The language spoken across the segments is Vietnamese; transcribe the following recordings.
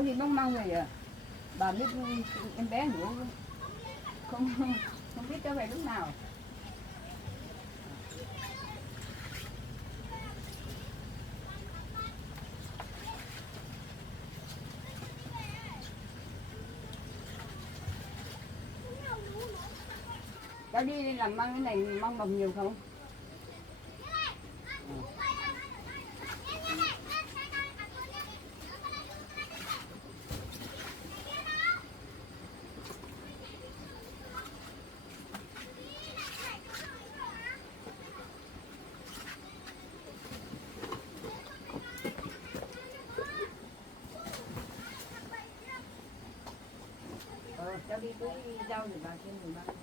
cháu đi mong mong rồi à. Bà biết em bé ngủ không không biết cháu về lúc nào. Cháu đi làm măng cái này măng bồng nhiều không? Cháu đi tưới rau thì bà xem người măng.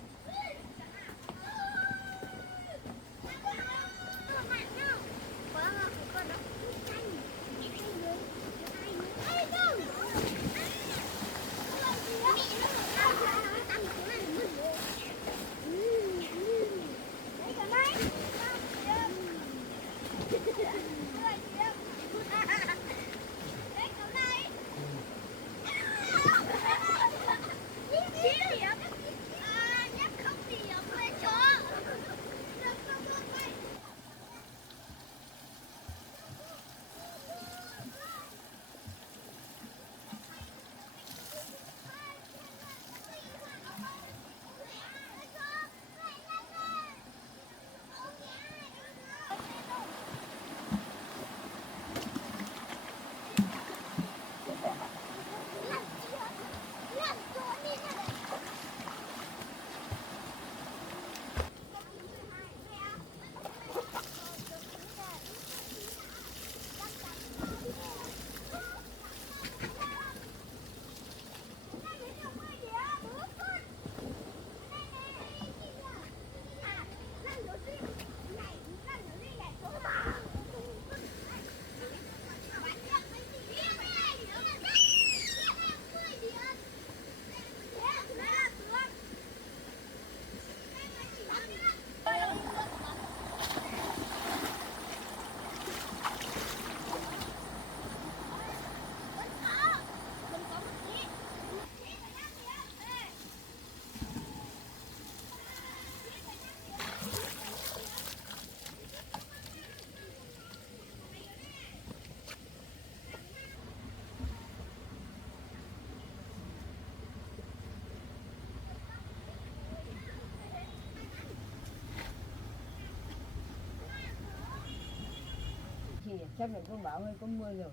Thì chắc là con bảo ơi có mưa rồi.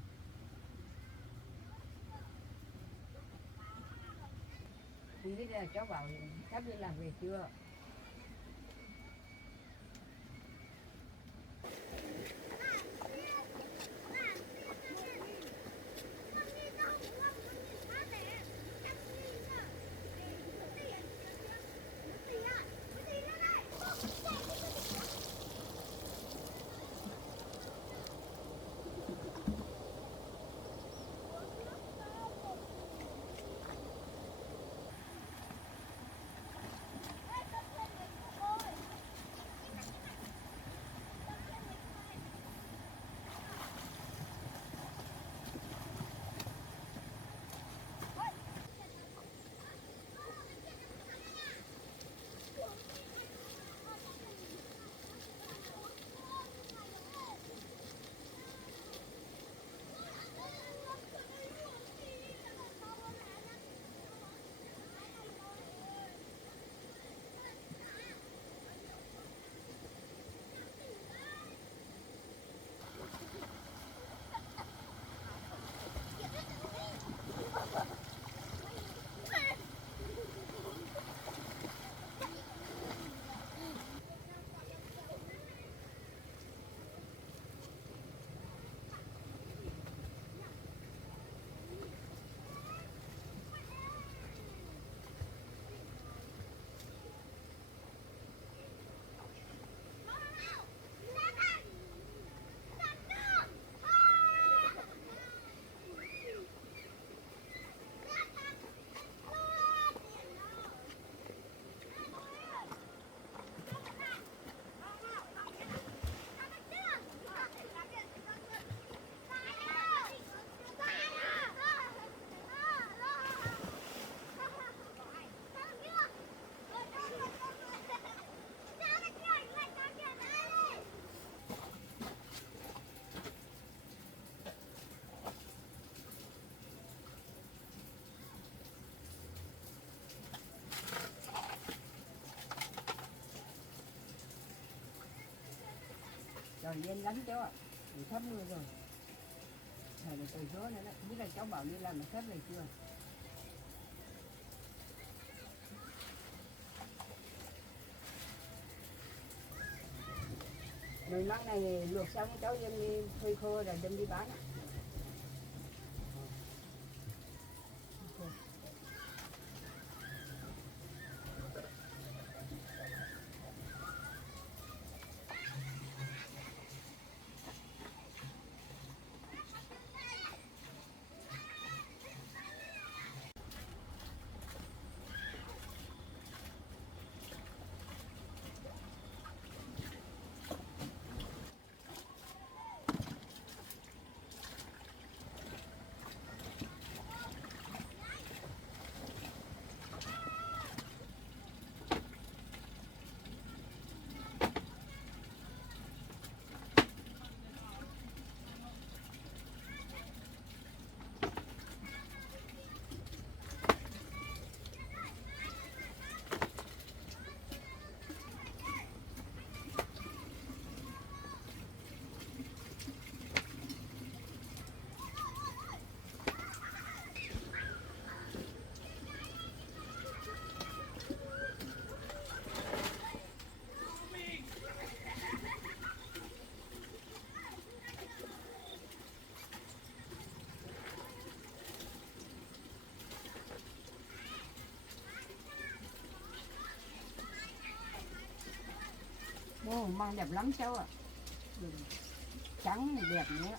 Thì bây giờ cháu bảo sắp đi làm về chưa? Trời đen lắm cháu ạ, sắp mưa rồi. Trời là trời gió nữa đấy, biết là cháu bảo đi làm mà sắp này chưa? Rồi măng này luộc xong cháu đem đi phơi khô rồi đem đi bán ạ. Ô, măng đẹp lắm cháu ạ. Trắng này đẹp nữa.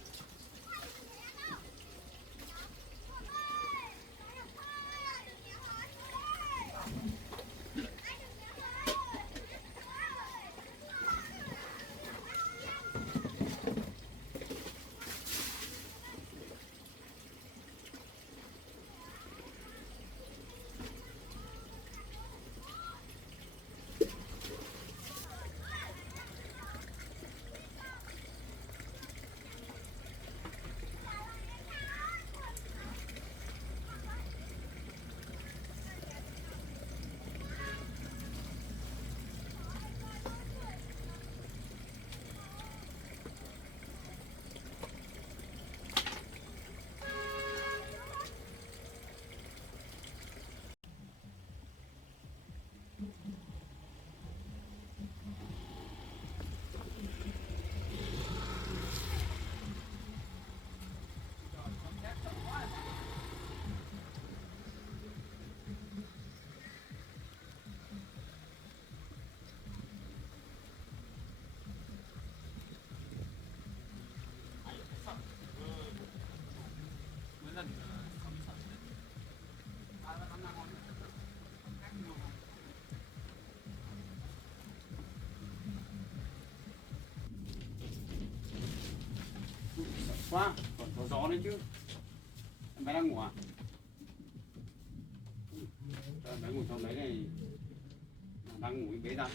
Quá, còn có gió nữa chứ. Em bé đang ngủ à? Em bé ngủ trong đấy này. Đang ngủ bế ra.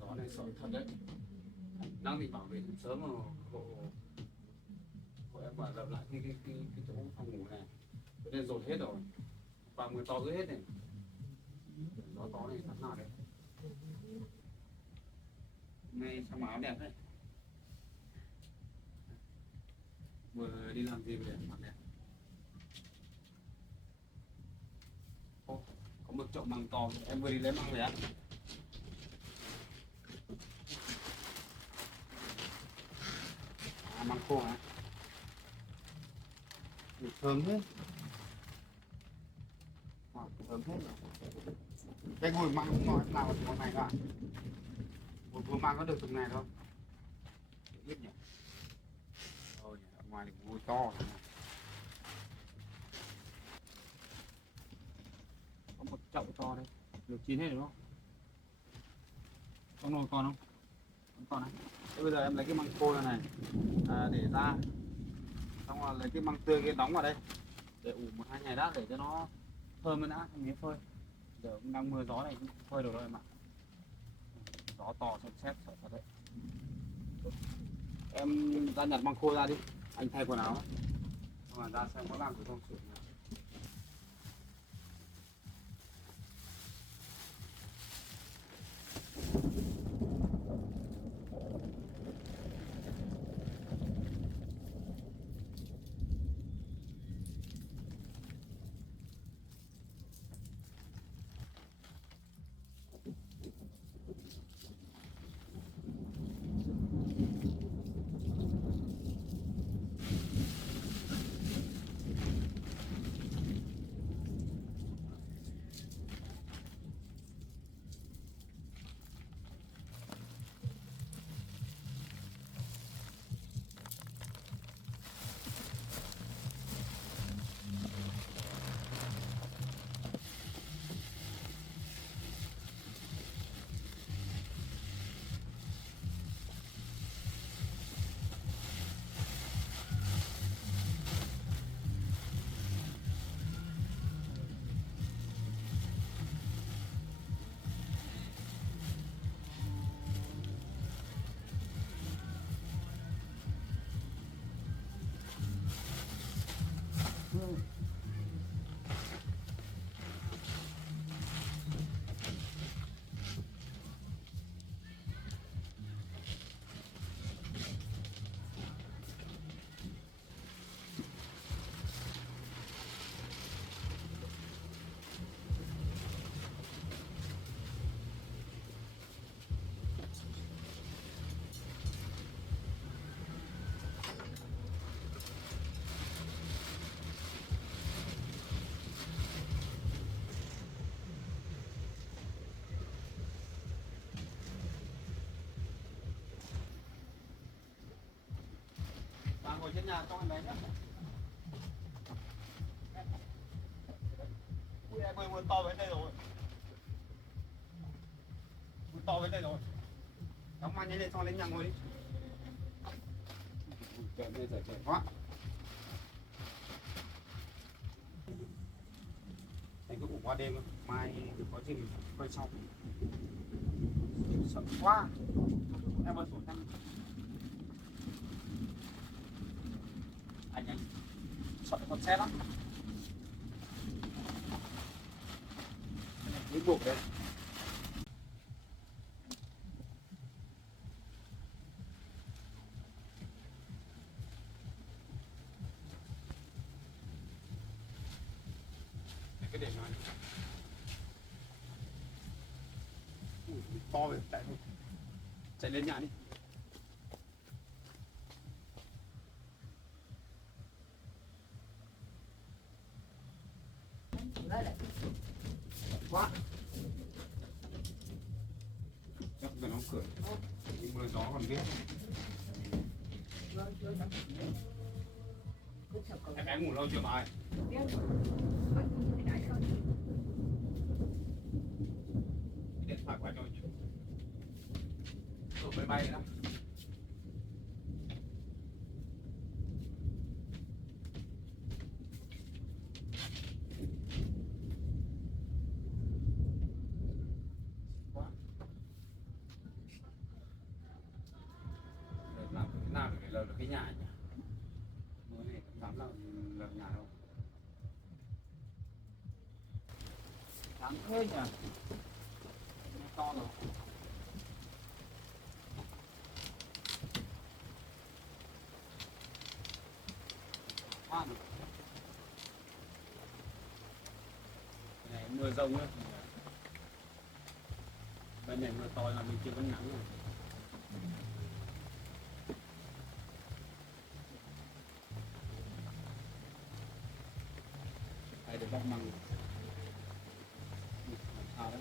Gió này sợ thật đấy. Đang định bảo vệ sớm mà hộ em bảo lập lại cái chỗ phòng ngủ này. Cho nên dồn hết rồi. Và mưa to rưỡi hết này. Gió to này thật nào đấy. Này sao mà áo đẹp đấy. Vừa đi làm gì về mặc đẹp. Ô, có một chậu măng to, em vừa đi lấy măng về ăn. À, măng khô hả? Thơm thế. À, thơm thế rồi. Cái ngồi măng không nói nào được một ngày cả. Một vừa măng có được từng này đâu. Biết nhỉ? Ôi, ở ngoài thì ngồi to rồi. Có một chậu to đây, được chín hết rồi đúng không? Có nồi còn không? Vẫn còn này. Thế bây giờ em lấy cái măng khô này, để ra, xong rồi lấy cái măng tươi kia đóng vào đây để ủ 1-2 ngày đã để cho nó thơm lên đã, không nhớ phơi. Giờ cũng đang mưa gió này cũng phơi được đâu em ạ. Gió to xem xét sợ thật đấy. Em ra nhặt măng khô ra đi, anh thay quần áo, xong rồi ra xem có làm được không sửa nào. trên nhà cho em bé nhé. Ui em ơi, mưa to đến đây rồi. Mưa to đến đây rồi. Đóng mang nhanh lên xong lên nhà ngồi đi. Trời ơi, trời quá. Anh cứ ngủ qua đêm, mai có gì mình quay xong. Sợ quá. Em ơi, sổ em. Anh sợ con xe lắm. Cái buộc đấy. Cái để nói. To vậy, chạy lên nhà đi. Quá. Chắc là nó cười. Mưa gió còn biết. Em bé ngủ lâu chưa bà ơi? Điện thoại của anh rồi. Rồi máy bay đó. Quá. Để làm thế nào để lờ được cái nhà nhỉ? Mưa này không dám lờ nhà đâu. Sáng thế nhỉ? To rồi. Hoa rồi. Này mưa rông á. Bên này mưa to là bên kia vẫn nắng rồi. Đây để bóc măng. Sao đấy?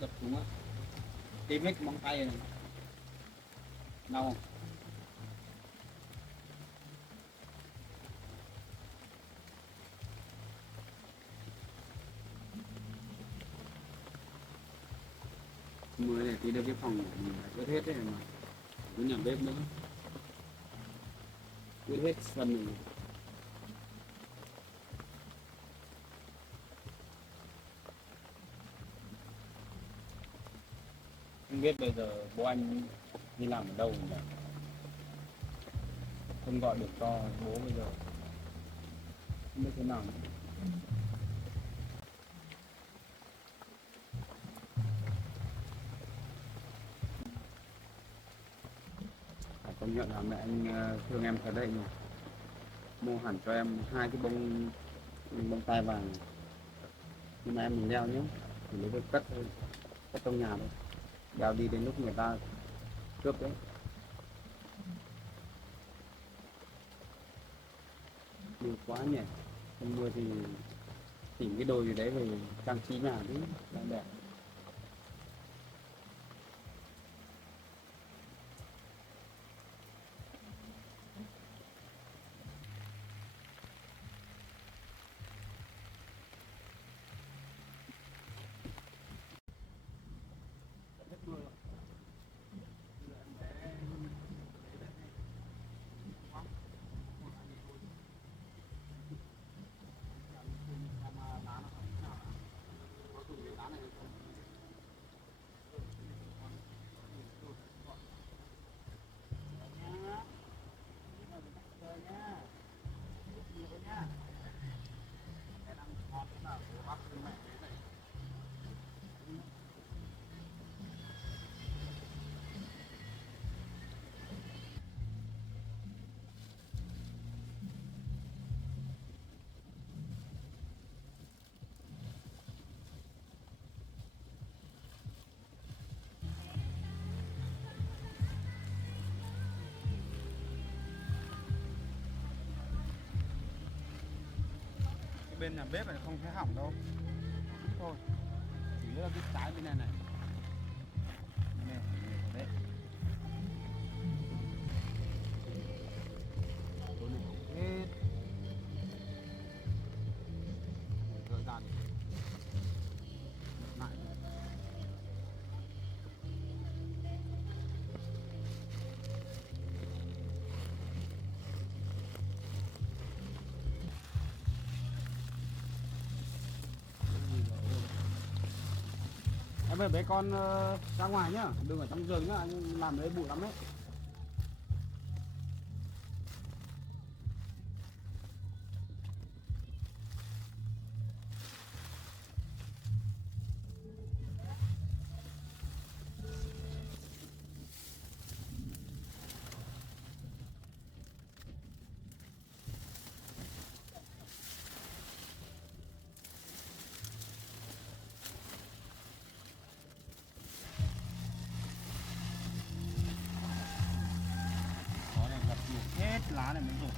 Đập đúng á. Tim hết móng tay này. Đau không? Mưa này tí nữa cái phòng của mình phải ướt hết đấy mà. Có nhà bếp nữa. Ướt hết sân này. Không biết bây giờ bố anh đi làm ở đâu nhỉ? Không gọi được cho bố bây giờ. Không biết thế nào nữa. Phải công nhận là mẹ anh thương em thật đấy nhỉ. Mua hẳn cho em 2 cái bông tai vàng. Nhưng mà em mình đeo nhé. Mình lấy cái cất thôi. Cất trong nhà thôi. Đeo đi đến lúc người ta cướp đấy. Nhiều quá nhỉ. Không mưa thì tìm cái đồ gì đấy về trang trí nhà chứ. Đang đẹp. Bên nhà bếp này không thấy hỏng đâu. Thôi. Chủ yếu là cái trái bên này này. Này, đấy. về bé con ra ngoài nhá, đừng ở trong giường nhá, anh làm đấy bụi lắm đấy. Có này gặt được hết lá này mới rột.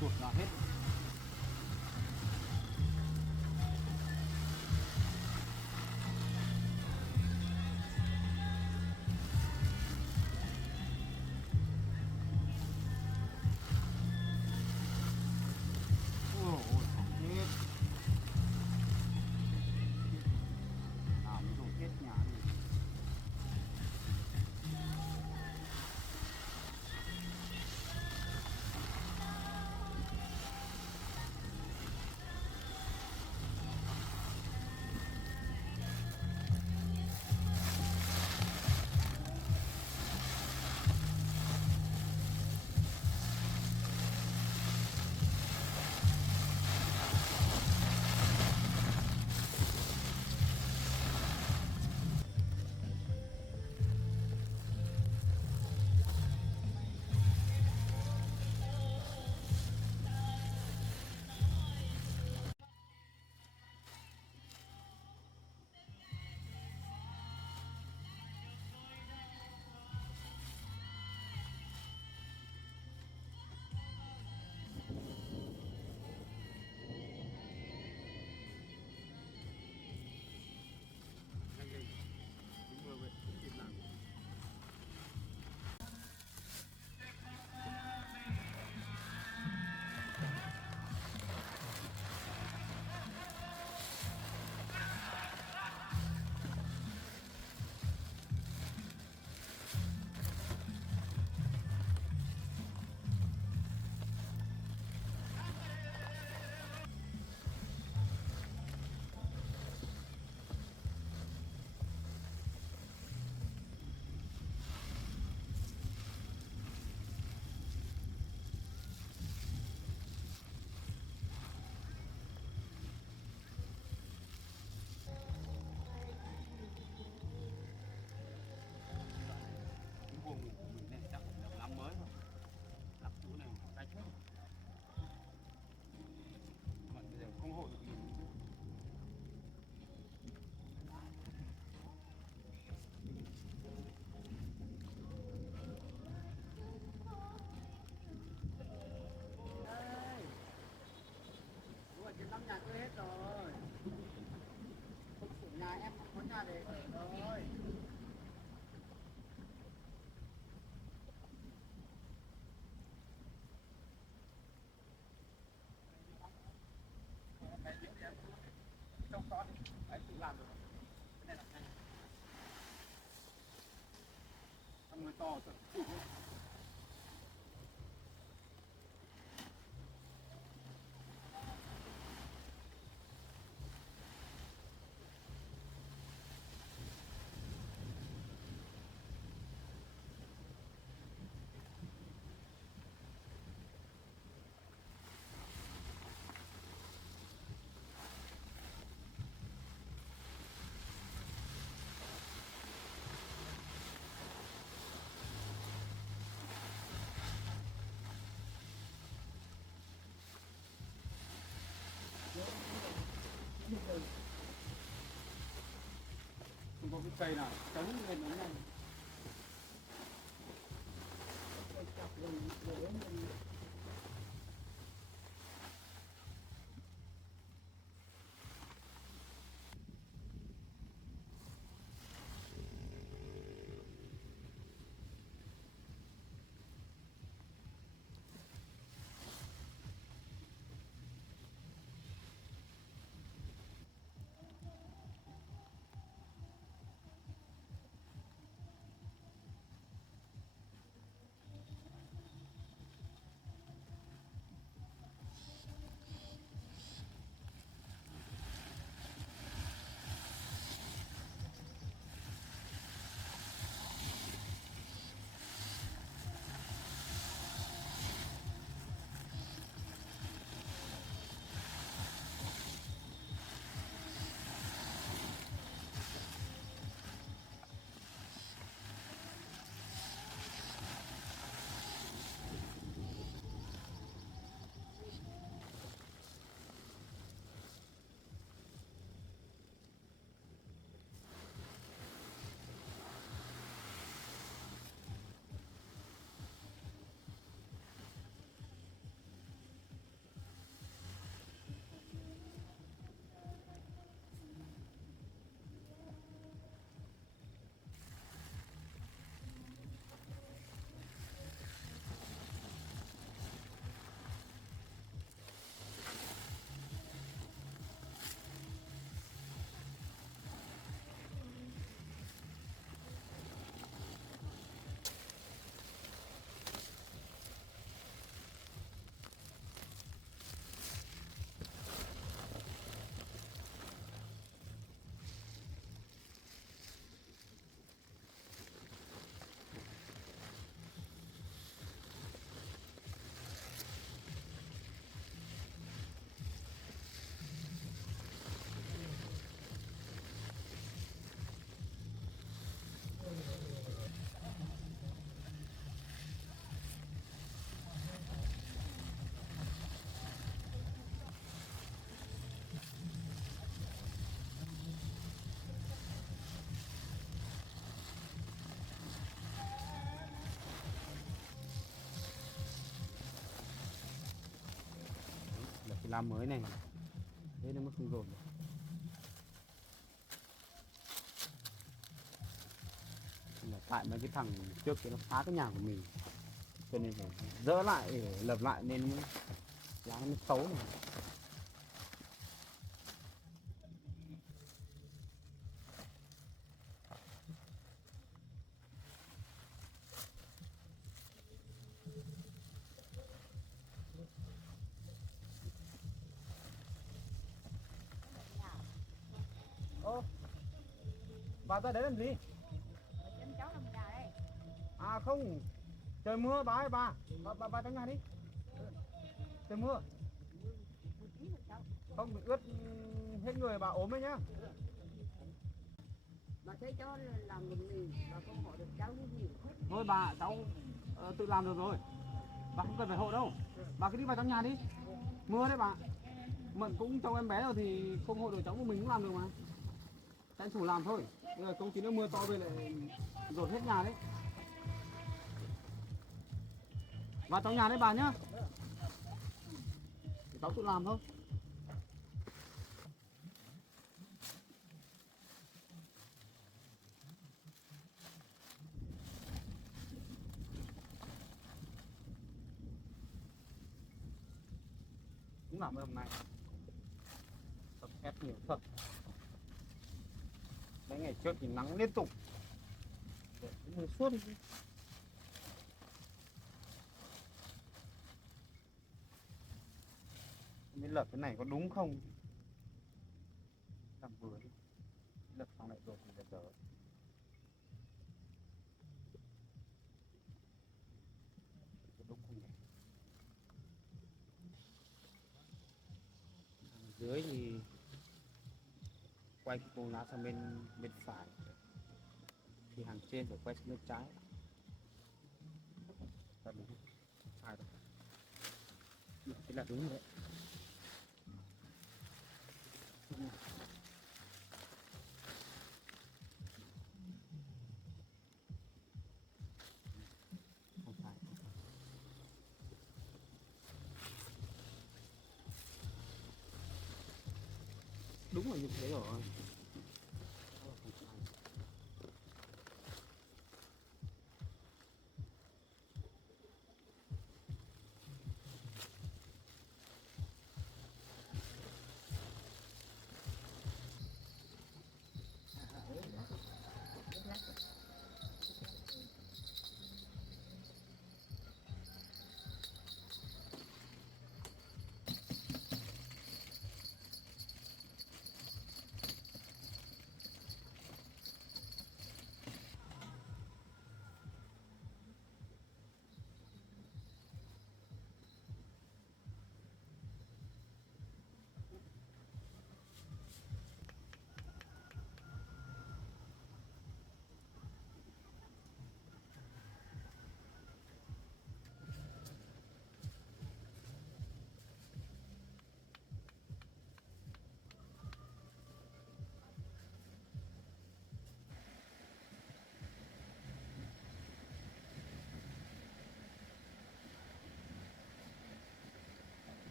Chuột là hết. Ôi hết. Nào mới đổ hết nhà này. Nhanh lên. Đúng rồi vậy, kịp làm. Cái buồng ngủ của mình này chắc phải được làm mới rồi. Làm chỗ này khoảng cách hết. Mà bây giờ không hộ được mình. Đây. Đúng rồi, trên 5 nhà tôi hết rồi. Không của nhà em không có nhà để ở rồi. Cái này thì em trông to đi. Đấy, tự làm được. Cái này là nhanh. Xong rồi to rồi. Không có cái cây nào chống lên nó nhanh. mình là cái làm mới này thế nó mới không dồn được. Là tại mấy cái thằng trước kia nó phá cái nhà của mình cho nên phải dỡ lại để lập lại nên lá nó xấu này. Ô, bà ra đấy làm gì? chăm cháu làm nhà đây. À không, trời mưa bà ơi bà trong nhà đi. Trời mưa, Một tí là cháu. không bị ướt hết người bà ốm đấy nhá. Bà thấy cháu làm được gì, bà không hỏi được cháu cái gì. Thôi bà cháu tự làm được rồi, bà không cần phải hộ đâu. Bà cứ đi vào trong nhà đi, mưa đấy bà. Mận cũng trong em bé rồi thì không hộ được cháu của mình cũng làm được mà. Tranh thủ làm thôi. Bây giờ công tí nữa mưa to về lại dột hết nhà đấy. Vào trong nhà đấy bà nhá. Để cháu tự làm thôi. Cũng làm hôm nay. Tập ép nhiều thật. Mấy ngày trước thì nắng liên tục. Để mưa suốt đi. Không biết lợp cái này có đúng không? Làm vừa đi. Lợp xong lại rồi thì là dở. Có đúng không nhỉ? Dưới thì quay cái cô lá sang bên phải thì hàng trên phải quay sang bên trái. Là đúng sai rồi. Thế là đúng rồi đấy. Không phải. đúng là như thế rồi.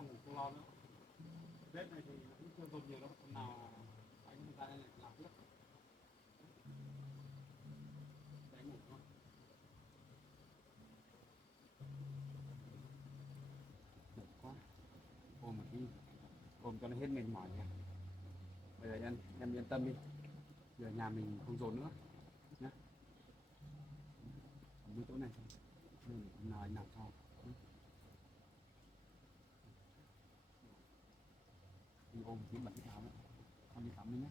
phòng ngủ không lo nữa. Bếp này thì cũng chưa dùng nhiều đâu, hôm nào anh ra đây làm tiếp để ngủ thôi. Mệt quá, ôm một tí, ôm cho nó hết mệt mỏi nha. Bây giờ em yên tâm đi, giờ nhà mình không dồn nữa nhé. Ở cái chỗ này thôi, hôm nào anh làm cho. Đi ôm tí bẩn cái áo nữa, con đi tắm đi nhé.